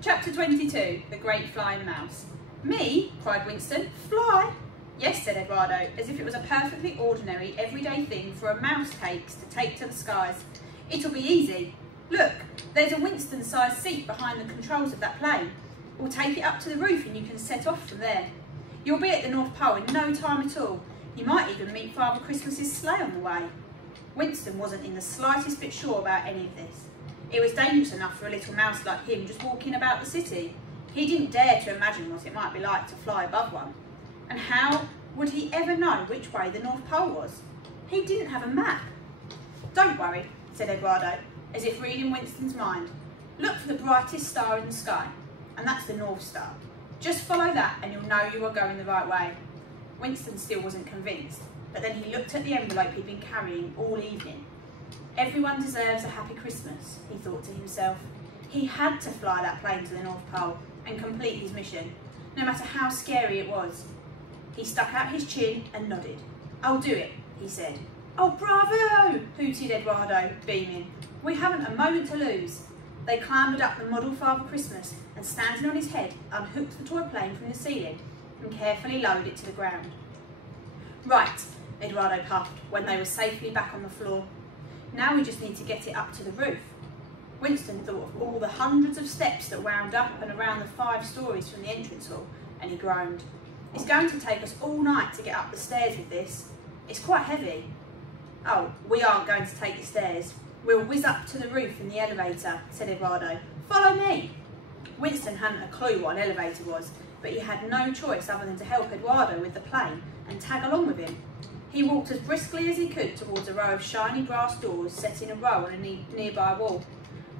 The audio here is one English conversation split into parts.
Chapter 22, The Great Flying Mouse. Me? Cried Winston. Fly? Yes, said Eduardo, as if it was a perfectly ordinary, everyday thing for a mouse takes to take to the skies. It'll be easy. Look, there's a Winston-sized seat behind the controls of that plane. We'll take it up to the roof and you can set off from there. You'll be at the North Pole in no time at all. You might even meet Father Christmas's sleigh on the way. Winston wasn't in the slightest bit sure about any of this. It was dangerous enough for a little mouse like him just walking about the city. He didn't dare to imagine what it might be like to fly above one. And how would he ever know which way the North Pole was? He didn't have a map. Don't worry, said Eduardo, as if reading Winston's mind. Look for the brightest star in the sky, and that's the North Star. Just follow that and you'll know you are going the right way. Winston still wasn't convinced, but then he looked at the envelope he'd been carrying all evening. Everyone deserves a happy Christmas, he thought to himself. He had to fly that plane to the North Pole and complete his mission, no matter how scary it was. He stuck out his chin and nodded. I'll do it, he said. Oh, bravo, hooted Eduardo, beaming. We haven't a moment to lose. They clambered up the model Father Christmas and, standing on his head, unhooked the toy plane from the ceiling and carefully lowered it to the ground. Right, Eduardo puffed when they were safely back on the floor. Now we just need to get it up to the roof. Winston thought of all the hundreds of steps that wound up and around the 5 stories from the entrance hall, and he groaned. It's going to take us all night to get up the stairs with this. It's quite heavy. Oh, we aren't going to take the stairs. We'll whiz up to the roof in the elevator, said Eduardo. Follow me. Winston hadn't a clue what an elevator was, but he had no choice other than to help Eduardo with the plane and tag along with him. He walked as briskly as he could towards a row of shiny brass doors set in a row on a nearby wall.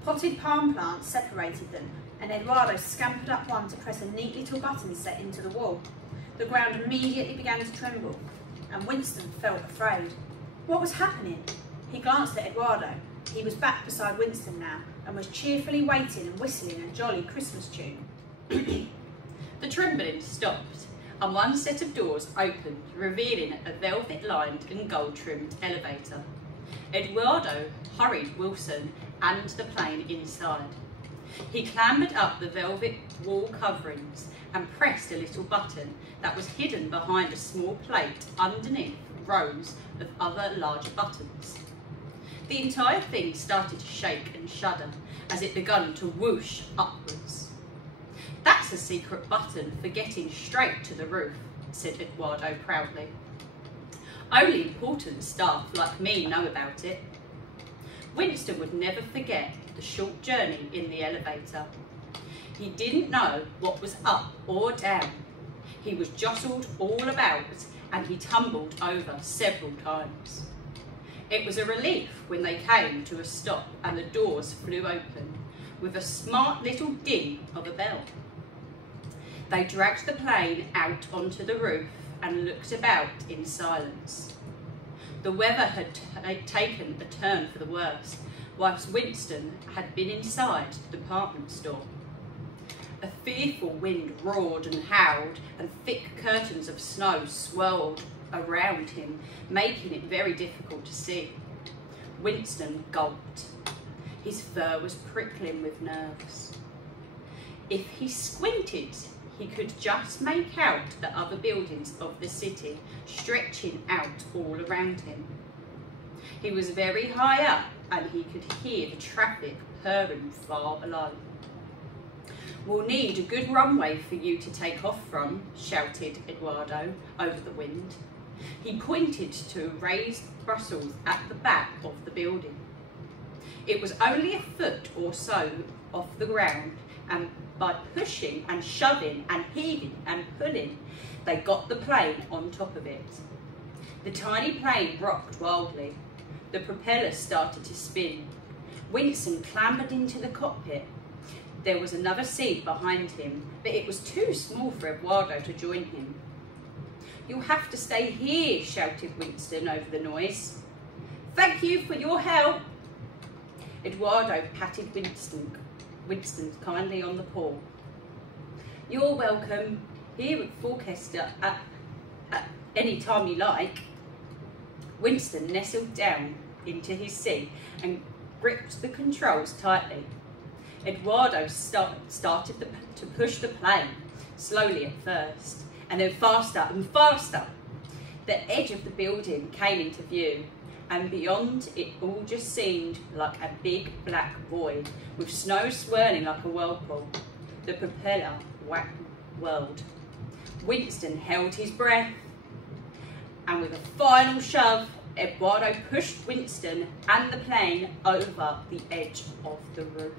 Potted palm plants separated them, and Eduardo scampered up one to press a neat little button set into the wall. The ground immediately began to tremble, and Winston felt afraid. What was happening? He glanced at Eduardo. He was back beside Winston now, and was cheerfully waiting and whistling a jolly Christmas tune. The trembling stopped, and one set of doors opened, revealing a velvet-lined and gold-trimmed elevator. Eduardo hurried Wilson and the plane inside. He clambered up the velvet wall coverings and pressed a little button that was hidden behind a small plate underneath rows of other larger buttons. The entire thing started to shake and shudder as it began to whoosh upwards. That's a secret button for getting straight to the roof, said Eduardo proudly. Only important staff like me know about it. Winston would never forget the short journey in the elevator. He didn't know what was up or down. He was jostled all about and he tumbled over several times. It was a relief when they came to a stop and the doors flew open with a smart little ding of a bell. They dragged the plane out onto the roof and looked about in silence. The weather had taken a turn for the worse, whilst Winston had been inside the department store. A fearful wind roared and howled, and thick curtains of snow swirled around him, making it very difficult to see. Winston gulped. His fur was prickling with nerves. If he squinted, he could just make out the other buildings of the city stretching out all around him. He was very high up and he could hear the traffic purring far below. We'll need a good runway for you to take off from, shouted Eduardo over the wind. He pointed to a raised Brussels at the back of the building. It was only a foot or so off the ground, and by pushing and shoving and heaving and pulling, they got the plane on top of it. The tiny plane rocked wildly. The propeller started to spin. Winston clambered into the cockpit. There was another seat behind him, but it was too small for Eduardo to join him. You'll have to stay here, shouted Winston over the noise. Thank you for your help. Eduardo patted Winston kindly on the paw. You're welcome. Here at Forchester at any time you like. Winston nestled down into his seat and gripped the controls tightly. Eduardo started to push the plane, slowly at first, and then faster and faster. The edge of the building came into view, and beyond it all just seemed like a big black void, with snow swirling like a whirlpool. The propeller whirled. Winston held his breath, and with a final shove, Eduardo pushed Winston and the plane over the edge of the roof.